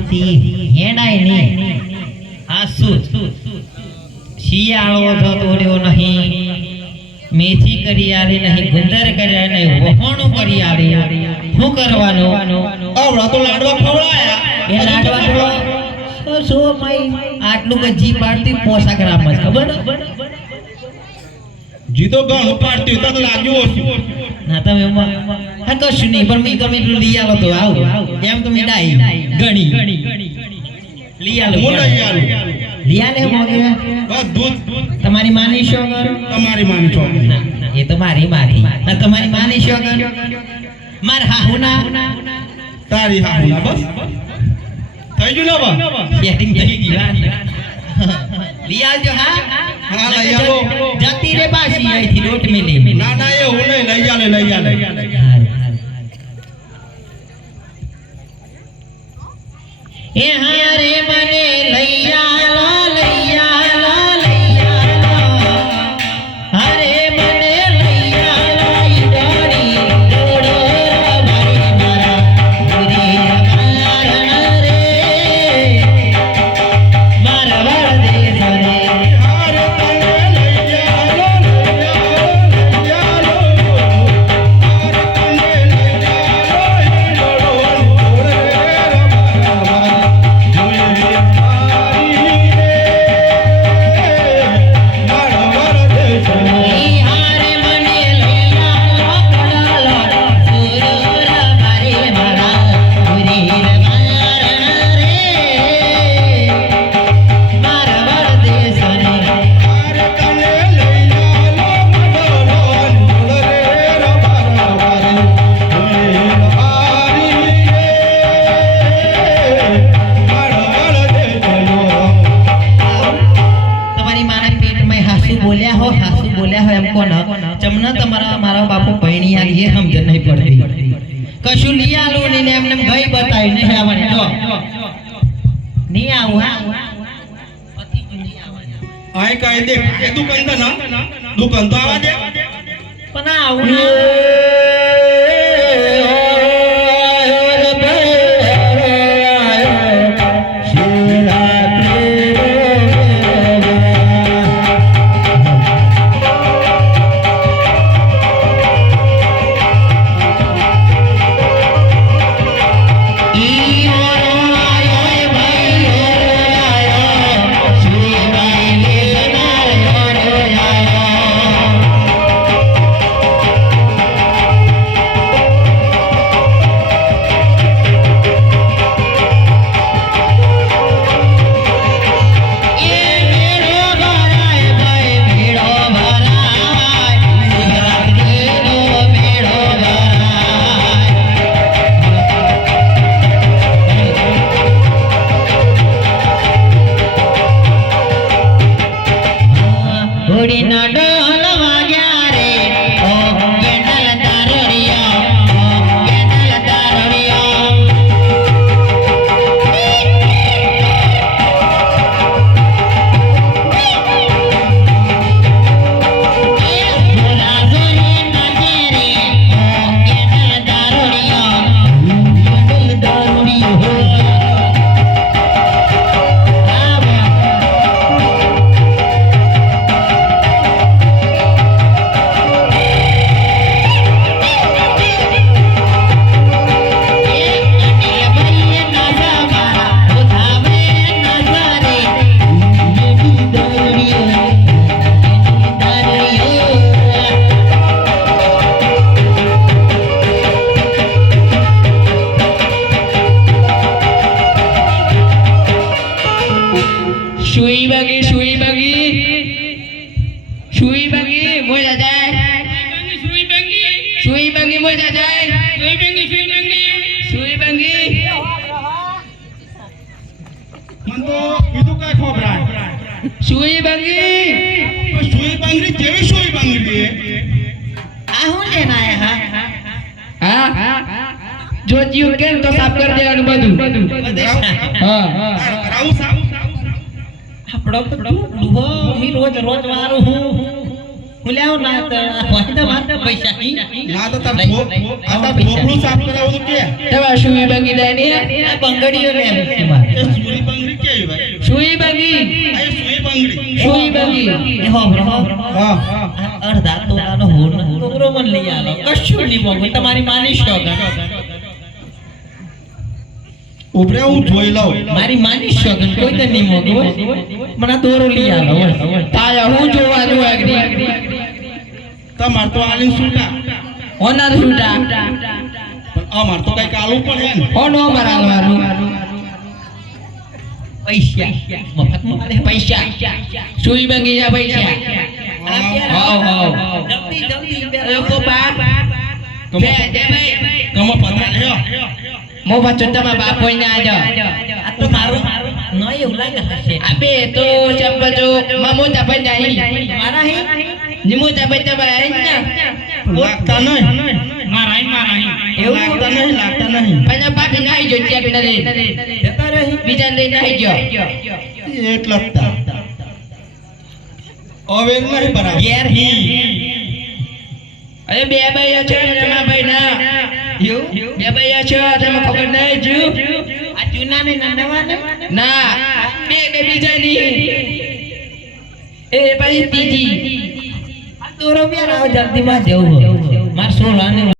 પડતી હેડાય નહીં આ શું શિયાળો જો તોડ્યો નહીં મેથી કરી આલી નહીં ગુંદર કરી નહીં વહોણું કરી આલી શું કરવાનું આવડા તો લાડવા ખવડાયા એ લાડવા સો ભાઈ આટલું કે જી પાડતી પોશાક રામ જ ખબર જી તો ઘણું પાડતી તો લાગ્યું ઓછું ના તમે હા કશું નહીં પણ મેં ગમે એટલું લઈ આવો તો આવું એમ તો મીડાઈ ઘણી લઈ આલો હું લઈ આલું લઈ આલે મોગે બસ દૂધ તમારી માની શો કરો તમારી માની છો એ તો મારી ના તમારી માની શો કરો માર હાહુના તારી હાહુના બસ થઈ ગયું ને બા સેટિંગ થઈ ગઈ લઈ આવજો હા હા લઈ આવો જતી રે પાછી અહીંથી લોટ મેલી ના ના એ હું નહીં લઈ આલે એ હારે મને લઈ આલો હારે મને લઈ આલો ઈડોરી ડોડો મારી મારા ગુરી મારણ રે મારા વરદેશ રે હારે તને લઈ આલો ચમના તમારા મારા બાપુ પૈણી આલી એ સમજ નહીં પડતી કશું લઈ આલું ને એમને ગઈ બતાવી નહીં આવવાની જો નહીં આવું હા આય કાય દે એ દુકાન ના દુકાન તો આવા દે પણ આવું સુઈ બંગરી જેવી સુઈ બંગરી આ હું લેના આયા હા જો જીવ કે તો સાફ કરી દેવાનું બધું હા કરાવું સાફ આપણો ડુહો મી રોજ વારું હું ખુલ્યાઓ ના તો હોય તો માર પૈસા ના તો તાર ભોપળું સાફ કરાવું તો કે તમાર સુઈ બંગી લેની આ બંગડીઓ લે માર એ સુરી બંગડી કે ભાઈ સુઈ બંગી આ સુઈ બંગડી સુઈ બંગી એ હોબરો હા અડધા તોલાનો હોર કોબરો મન લઈ આલો કશું નહીં મોગો તમારી માની શોગન ઉપરે હું જોઈ લઉં મારી માની શોગન કોઈ તો નહીં મોગો મને દોરો લઈ આલો તાયા હું જોવાનું આગરી તમાર તો આલીન સુટા ઓનર સુટા પણ અમાર તો કઈ કાલું પડે ને ઓનો મરાલવાનું પૈસા મફત મળે પૈસા સુઈ બંગી જા પૈસા હાવ હાવ જલ્દી જલ્દી લોકો બાપ બે દે ભાઈ કમ પતા લ્યો મો બચ્ચો તમા બાપ હોય ના આજો આ તો મારું ન એવું લાગે હશે અબે તો ચંપજો મમો તપન જાય મારા હે નિમો તપન તપાય ના લાગતા નહીં એવું લાગતા નહીં પણ પાટ નાઈ જો ચેક નરે જતા રહી બીજા લઈ નાઈ જો એટલા જ તા હવે નહીં બરાબર ઘેર હી અરે બે ભાઈ છે રમા ભાઈ ના એવું બે ભાઈ છે તમને ખબર નહીં જુ આ જૂના ને નવા ને ના બે ને બીજા ની એ પછી ત્રીજી આ દોરો બે જલ્દી માં જવું માર સોળા ને